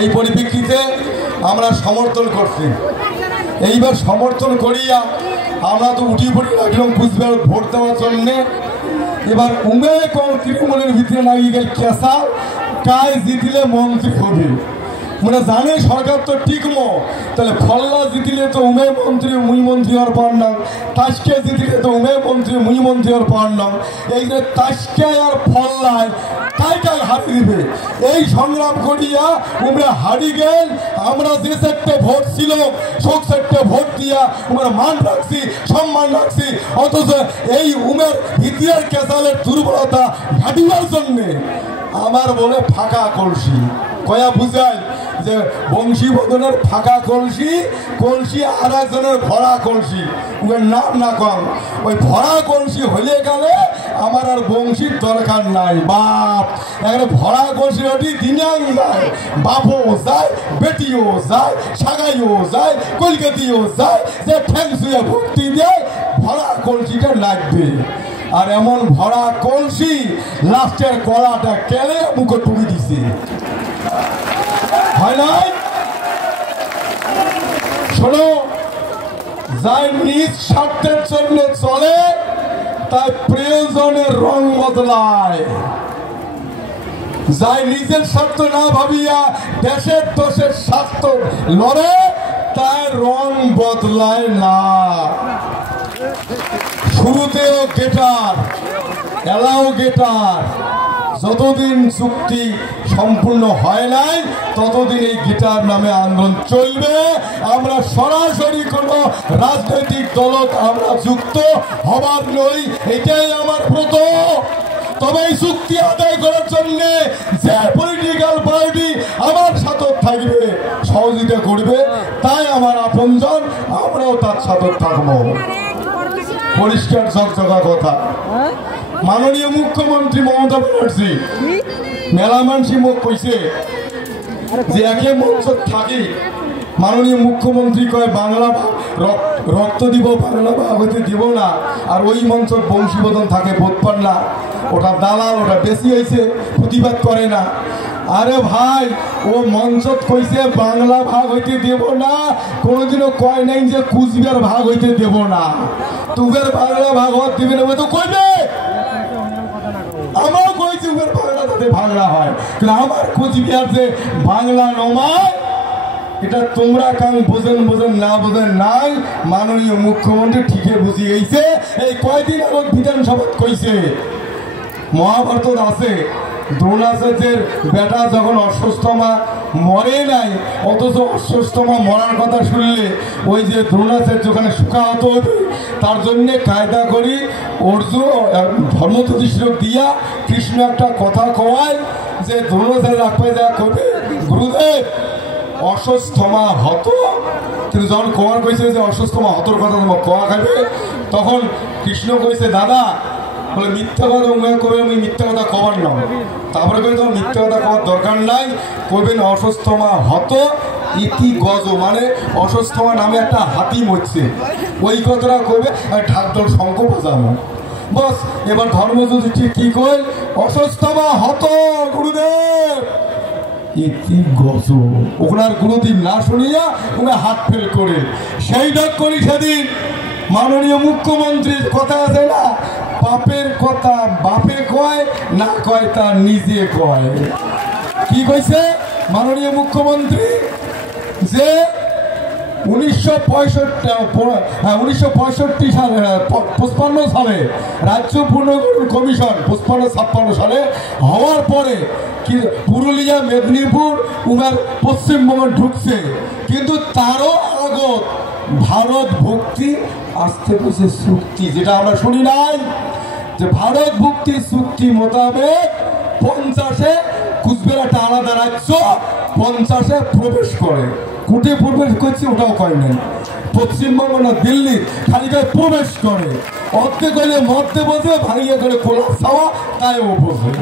সেই পরিপ্রেক্ষিতে আমরা সমর্থন করছি। এইবার সমর্থন করিয়া আমরা তো উঠি পড়ি রাখলাম কুচবিহার ভোট দেওয়ার জন্যে। এবার উমে কম তৃণমূলের ভিতরে লাগিয়ে গেল কেসা কায় জিতিলে মন্ত্রী হবে, মানে জানে সরকার তো টিকমো, তাহলে ফল্লা জিতিলে তো উমে মন্ত্রী মুই মন্ত্রী হওয়ার পার না, তাসকে জিতিলে তো উমে মন্ত্রী মুই মন্ত্রী হওয়ার পার না। এই যে তাসকে আর ফল্লায় কায় হারিয়ে দিবে, এই সংগ্রাম করিয়া উমে হারি গেল। আমরা যে চারটে ভোট ছিল সব চারটে ভোট দিয়া উমের মান রাখছি, সম্মান রাখছি, অথচ এই উমের ইতিহাস কেসালের দুর্বলতা ঘাটিবার জন্যে আমার বলে ফাঁকা কলসি কয়া বুঝায় যে বংশীবদনের ফাঁকা কলসি, কলসি আর একজনের ভরা কলসি, ওর নাম না কম। ওই ভরা কলসি হলে গেলে আমার আর বংশীর দরকার নাই। বাপ এখানে ভরা কলসি ওটি দিনাং যায়, বাপও যায়, বেটিও যায়, সাগাইও যায়, কলকাতিও যায়, যে ঠ্যাং শুয়ে ভক্তি দেয়, ভরা কলসিটা লাগবে। আর এমন ভরা কলসি লাস্টের কলাটা কেলে মুখে টুকি দিছে, হয় নাই? শোনো, যাই নিজ স্বার্থের জন্য চলে তাই প্রয়োজনের রং বদলায়, যাই নিজের স্বার্থ না ভাবিয়া দেশের দোষের স্বার্থ লড়ে তাই রং বদলায় না। শুরুতেও গেটার, এলাও গেটার, যতদিন চুক্তি সম্পূর্ণ হয় নাই ততদিন এই গিটার নামে আন্দোলন চলবে। আমরা সরাসরি কোনো রাজনৈতিক দলত আমরা যুক্ত হবার নই, এটাই আমার ব্রত। তবে এই চুক্তি আদায় করার জন্য যে পলিটিক্যাল পার্টি আমার সাথে থাকবে, সহযোগিতা করবে, তাই আমার আপনজন, আমরাও তার সাথে থাকবো। পরিষ্কার ঝকঝকা কথা। মাননীয় মুখ্যমন্ত্রী মমতা ব্যানার্জি মেলা মানসি মুখ কইছে যে একে মঞ্চ থাকি, মাননীয় মুখ্যমন্ত্রী কয় বাংলা রক্ত দিব, বাংলা ভাগ হইতে দিব না, আর ওই মঞ্চ বংশীবদন থাকে বোধপান না, ওটা দালাল, ওটা বেশি হয়েছে, প্রতিবাদ করে না। আরে ভাই, ও মঞ্চ কইছে বাংলা ভাগ হইতে দেব না, কোনোদিনও কয় নাই যে কুচবিহার ভাগ হইতে দেব না। তুগের বাংলা ভাগ হওয়ার দিবে না তো কইবে, আমরাও কইছি উগের বাংলা যাতে বাংলা হয়, কিন্তু আমার কুচবিহার যে বাংলা নমায় এটা তোমরা কারণ বোঝেন না বোঝেন নাই। মাননীয় মুখ্যমন্ত্রী ঠিকই বুঝিয়ে গেছে। এই কয়দিন আগে বিধানসভা কইছে মহাভারত আছে দ্রোণাচার্যের বেটা যখন অশ্বত্থামা মরে নাই, অথচ অশ্বত্থামা মরার কথা শুনলে ওই যে দ্রোণাচার্য ওখানে শুকাহত হবে, তার জন্যে কায়দা করি অর্জুন ধর্মযুধিষ্ঠির দিয়া কৃষ্ণ একটা কথা কওয়ায় যে দ্রোণাচার্য রাখবে যা করবে, গুরুদেব অশ্বত্থামা হত, কিন্তু যখন কোয়ার কইছে যে অশ্বত্থামা হতর কথা তোমার কোয়া খাবে, তখন কৃষ্ণ কইছে দাদা বলে মিথ্যা কথা উমে করবে, আমি মিথ্যা কথা কবার নাও। তারপরে কই তোমার মিথ্যা কথা কওয়ার দরকার নাই, কইবেন অশ্বত্থামা হত ইতি গজ, মানে অশ্বত্থামা নামে একটা হাতি মরছে, ওই কথাটা কইবে আর ঢাকঢোল শঙ্খ বাজানো, বস। এবার ধর্মযুধিষ্ঠির কি কই, অশ্বত্থামা হত গুরুদেব ইতি গজ, ওনার গুরুদেব না শুনিয়া উনি হাত ফেল করে সেই ডাক করি। সেদিন মাননীয় মুখ্যমন্ত্রীর কথা আছে না, বাপের কথা বাপে কয় না কয় তা নিজে কয়। কি কইছে মাননীয় মুখ্যমন্ত্রী যে 1965 সালে 55 সালে রাজ্য পুনর্গঠন কমিশন 55-56 সালে হওয়ার পরে কি পুরুলিয়া মেদিনীপুর উনার পশ্চিমবঙ্গে ঢুকছে, কিন্তু তারও আগত ভারত ভক্তি আসতে বসে চুক্তি, যেটা আমরা শুনি নাই যে ভারত ভক্তি চুক্তি মোতাবেক 50-এ কুচবিহার একটা আলাদা রাজ্য 50-এ প্রবেশ করে, কোটে প্রবেশ করছে ওটাও কয় নাই, পশ্চিমবঙ্গ না দিল্লি খালি গায়ে প্রবেশ করে, অর্ধেক হলে মধ্যে বসে ভাঙিয়ে করে কোলা খাওয়া তাই ও বসে।